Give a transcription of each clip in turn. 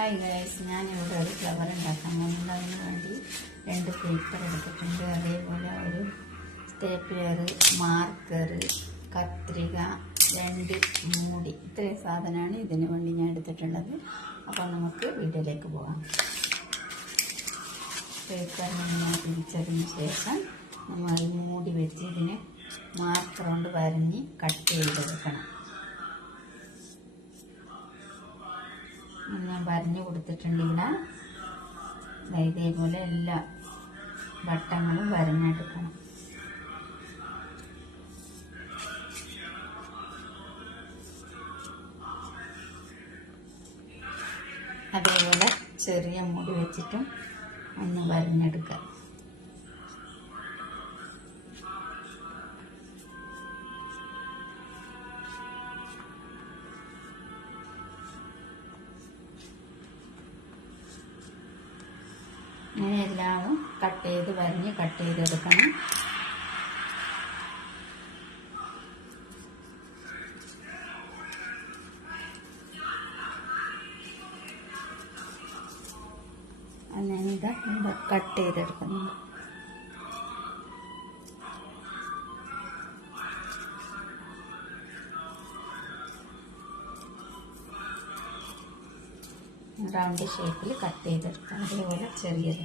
Hi guys, ഞാനിവിടെ ഒരു flower ഉണ്ടാക്കാൻ പോകുന്നത്. അതിന് വേണ്ടി 2 പേപ്പർ എടുത്തിട്ടുണ്ട്. അതേപോലെ ഒരു സ്റ്റേപ്ലർ, മാർക്കർ, കത്രിക, 2 മൂടി, ഇത്രയും സാധനമാണ് ഇതിന് വേണ്ടി ഞാൻ എടുത്തിട്ടുള്ളത്. അപ്പോൾ നമുക്ക് വീഡിയോയിലേക്ക് പോകാം. പേപ്പറിനെ പിടിച്ചതിന് ശേഷം നമ്മൾ മൂടി വെച്ച് ഇതിനെ മാർക്കർ കൊണ്ട് വരഞ്ഞ് കട്ട് ചെയ്തെടുക്കണം. ഞാൻ വരഞ്ഞു കൊടുത്തിട്ടുണ്ട്. ഇവിടെ ഇതേപോലെ എല്ലാ വട്ടങ്ങളും വരഞ്ഞെടുക്കണം. അതേപോലെ ചെറിയ മുടി വെച്ചിട്ടും ഒന്ന് വരഞ്ഞെടുക്കാം. ഇങ്ങനെ എല്ലാം വരഞ്ഞ് കട്ട് ചെയ്തെടുക്കണം. ഞാനിതാ കട്ട് ചെയ്തെടുക്കുന്നുണ്ട്. റൗണ്ട് ഷേപ്പിൽ കട്ട് ചെയ്തെടുക്കാം. അതേപോലെ ചെറിയത്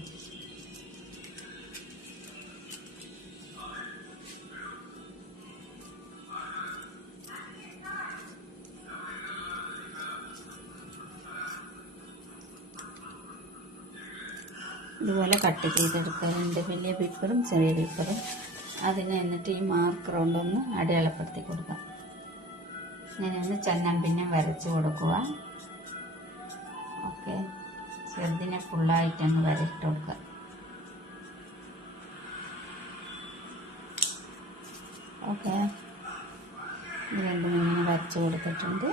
ഇതുപോലെ കട്ട് ചെയ്തെടുക്കാറുണ്ട്. വലിയ പേപ്പറും ചെറിയ പേപ്പറും. അതിന് എന്നിട്ട് ഈ മാർക്കർ കൊണ്ടൊന്ന് അടയാളപ്പെടുത്തി കൊടുക്കാം. ഞാനൊന്ന് ചന്നം പിന്നെ വരച്ച് കൊടുക്കുക. ഓക്കെ, ചെറുതിനെ ഫുള്ളായിട്ടൊന്ന് വരട്ട് കൊടുക്കുക. ഓക്കെ, 2 ഇങ്ങനെ വരച്ച് കൊടുത്തിട്ടുണ്ട്.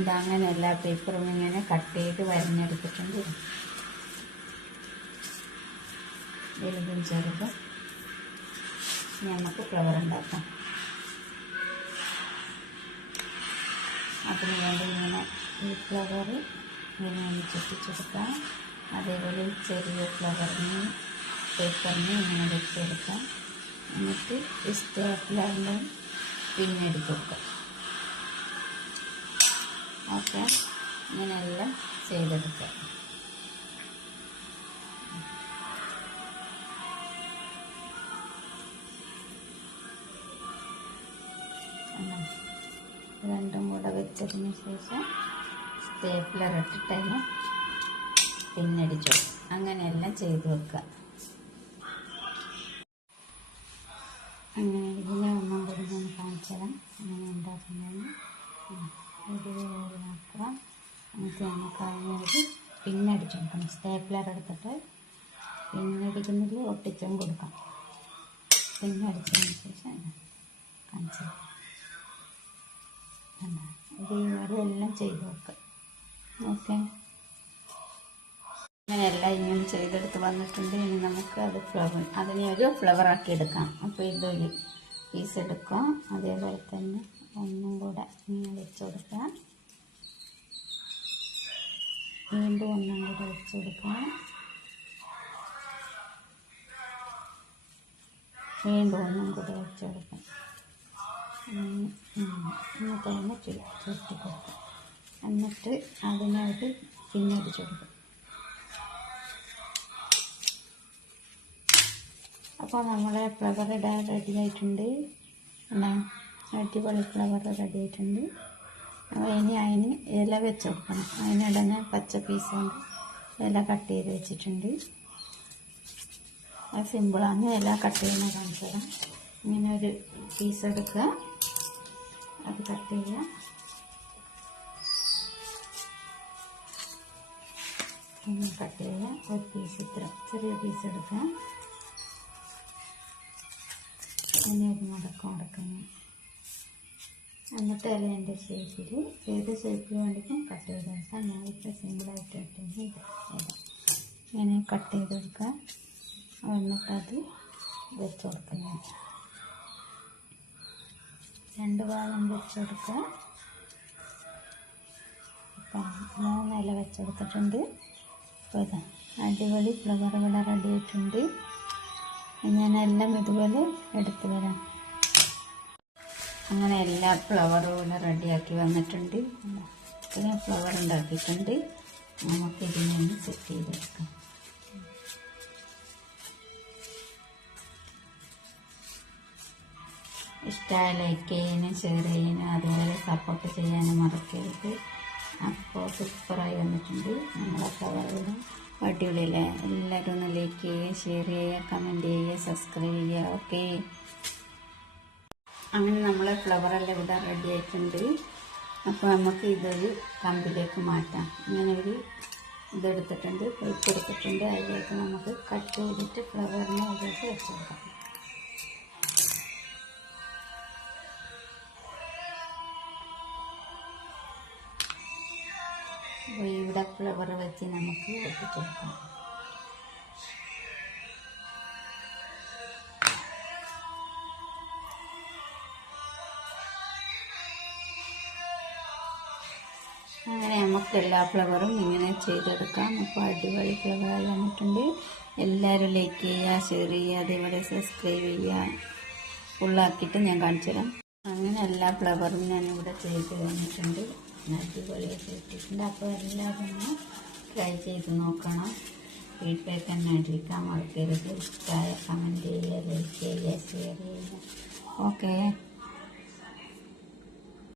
ഇതങ്ങനെ എല്ലാ പേപ്പറും ഇങ്ങനെ കട്ട് ചെയ്ത് വരഞ്ഞെടുത്തിട്ടുണ്ട്. വലുതും ചെറുതും നമുക്ക് ഫ്ലവർ ഉണ്ടാക്കാം. അതിന് വേണ്ടി ഇങ്ങനെ ഈ ഫ്ലവർ ഇങ്ങനെ ഒന്ന് ചുറ്റിച്ചെടുക്കാം. അതേപോലെ ചെറിയ ഫ്ലവറിന് പേപ്പറിന് ഇങ്ങനെ വെച്ചെടുക്കാം. എന്നിട്ട് സ്റ്റേപ്ലറിൻ്റെ പിന്നെടുത്ത് വെക്കാം. ഓക്കെ, ഇങ്ങനെയെല്ലാം ചെയ്തെടുക്കാം. രണ്ടും കൂടെ വെച്ചതിന് ശേഷം സ്റ്റേപ്ലർ ഇട്ടിട്ട് പിന്നടിച്ചു. അങ്ങനെയെല്ലാം ചെയ്ത് വെക്കുക. അങ്ങനെ ഇതിനെ ഒന്നും കൂടി ഞാൻ കാണിച്ചു തരാം അങ്ങനെ ഉണ്ടാക്കുന്നതെന്ന്. ഇതുപോലെ മാത്രം എന്നിട്ട് നമുക്ക് അതിനൊരു പിന്നടിച്ചു കൊടുക്കണം. സ്റ്റേപ്ലർ എടുത്തിട്ട് പിന്നടിക്കുന്നതിൽ ഒട്ടിച്ചും കൊടുക്കാം. പിന്നടിച്ചതിന് ശേഷം കാണിച്ചു ഇതുപോലെ എല്ലാം ചെയ്ത് വെക്കുക. ഓക്കെ, അങ്ങനെയെല്ലാം ഇങ്ങനെ ചെയ്തെടുത്ത് വന്നിട്ടുണ്ട്. ഇനി നമുക്ക് അതിനെ ഒരു ഫ്ലവറാക്കി എടുക്കാം. അപ്പോൾ ഇതൊരു പീസ് എടുക്കാം. അതേപോലെ തന്നെ ഒന്നും കൂടെ ഇങ്ങനെ വെച്ച് കൊടുക്കാം. വീണ്ടും ഒന്നും കൂടെ വെച്ച് കൊടുക്കാം. വീണ്ടും ഒന്നും കൂടെ വെച്ച് കൊടുക്കാം. എന്നിട്ട് അതിനെ ചുരുട്ടി കൊടുക്കാം. എന്നിട്ട് അതിനായിട്ട് പിന്നടിച്ച് കൊടുക്കും. അപ്പോൾ നമ്മുടെ ഫ്ലവർ ഇടാൻ റെഡി ആയിട്ടുണ്ട്. അടിപൊളി ഫ്ലവർ റെഡി ആയിട്ടുണ്ട്. അപ്പോൾ ഇനി അതിന് ഇല വെച്ച് കൊടുക്കണം. അതിനിടനെ പച്ച പീസ് കൊണ്ട് ഇല കട്ട് ചെയ്ത് വെച്ചിട്ടുണ്ട്. അത് സിമ്പിളാണ്. ഇല കട്ട് ചെയ്യുന്ന കാണിച്ചു തരാം. ഇങ്ങനെ ഒരു പീസ് എടുക്കുക, അത് കട്ട് ചെയ്യുക. ഇങ്ങനെ കട്ട് ചെയ്യുക. ഒരു പീസ് ഇത്ര ചെറിയ പീസ് എടുക്കുക. അതിനെ ഒരു മുടക്കുന്നു. എന്നിട്ട് ഇലേൻ്റെ ഷേപ്പിൽ ഏത് ഷേപ്പിൽ വേണ്ടിയിട്ടും കട്ട് ചെയ്തെടുക്കാം. ഞാനിപ്പോൾ സിമ്പിളായിട്ട് ഇട്ടിട്ട് ഇങ്ങനെ കട്ട് ചെയ്തെടുക്കുക. എന്നിട്ടത് വെച്ച് കൊടുക്കുന്നത്. 2 ഭാഗം വെച്ചെടുക്കുക. അപ്പം 3 ഇല വെച്ചെടുത്തിട്ടുണ്ട്. അപ്പോൾ ഇതാ അടിപൊളി ഫ്ലവർ ഇവിടെ റെഡി ആയിട്ടുണ്ട്. ഞാനെല്ലാം ഇതുപോലെ എടുത്ത് വരാം. അങ്ങനെ എല്ലാ ഫ്ലവറും ഇവിടെ റെഡിയാക്കി വന്നിട്ടുണ്ട്. ഇത്രയും ഫ്ലവർ ഉണ്ടാക്കിയിട്ടുണ്ട്. നമുക്ക് ഇതിനൊന്ന് സെറ്റ് ചെയ്തെടുക്കാം. ഇഷ്ടമായ ലൈക്ക് ചെയ്യാനും ഷെയർ ചെയ്യാനും അതുപോലെ സപ്പോർട്ട് ചെയ്യാനും മറക്കരുത്. അപ്പോൾ സൂപ്പറായി വന്നിട്ടുണ്ട് നമ്മളെ ഫ്ലവറുകൾ. അടിപൊളിയല്ലേ? എല്ലാവരും ഒന്ന് ലൈക്ക് ചെയ്യുക, ഷെയർ ചെയ്യുക, കമൻറ്റ് ചെയ്യുക, സബ്സ്ക്രൈബ് ചെയ്യുക. ഓക്കെ, അങ്ങനെ നമ്മളെ ഫ്ലവറെല്ലാം ഇവിടെ റെഡി ആയിട്ടുണ്ട്. അപ്പോൾ നമുക്ക് ഇതൊരു കമ്പിലേക്ക് മാറ്റാം. ഇങ്ങനെ ഒരു ഇതെടുത്തിട്ടുണ്ട്, പൈപ്പ് എടുത്തിട്ടുണ്ട്. അതിലേക്ക് നമുക്ക് കട്ട് ചെയ്തിട്ട് ഫ്ലവറിനെ ഇതിലേക്ക് വെച്ച് കൊടുക്കാം. അപ്പോൾ ഇവിടെ ഫ്ലവർ വെച്ച് നമുക്ക് ഒട്ടിച്ചെടുക്കാം. അങ്ങനെ നമുക്ക് എല്ലാ ഫ്ലവറും ഇങ്ങനെ ചെയ്തെടുക്കാം. അപ്പോൾ അടിപൊളി ഫ്ലവറായി വന്നിട്ടുണ്ട്. എല്ലാവരും ലൈക്ക് ചെയ്യുക, ഷെയർ ചെയ്യുക, അതേപോലെ സബ്സ്ക്രൈബ് ചെയ്യുക. ഫുള്ളാക്കിയിട്ട് ഞാൻ കാണിച്ചു തരാം. അങ്ങനെ എല്ലാ ഫ്ലവറും ഞാനിവിടെ ചെയ്ത് വന്നിട്ടുണ്ട്. അടിപൊളിയായിട്ട് ഇട്ടിട്ടുണ്ട്. അപ്പോൾ എല്ലാവരും ട്രൈ ചെയ്ത് നോക്കണം. ഫീഡ്ബാക്ക് തന്നെ അറിയിക്കാൻ മറക്കരുത്. ഇഷ്ടമായ കമൻറ്റ് ചെയ്യുക, ലൈക്ക് ചെയ്യുക, ഷെയർ ചെയ്യുക. ഓക്കെ.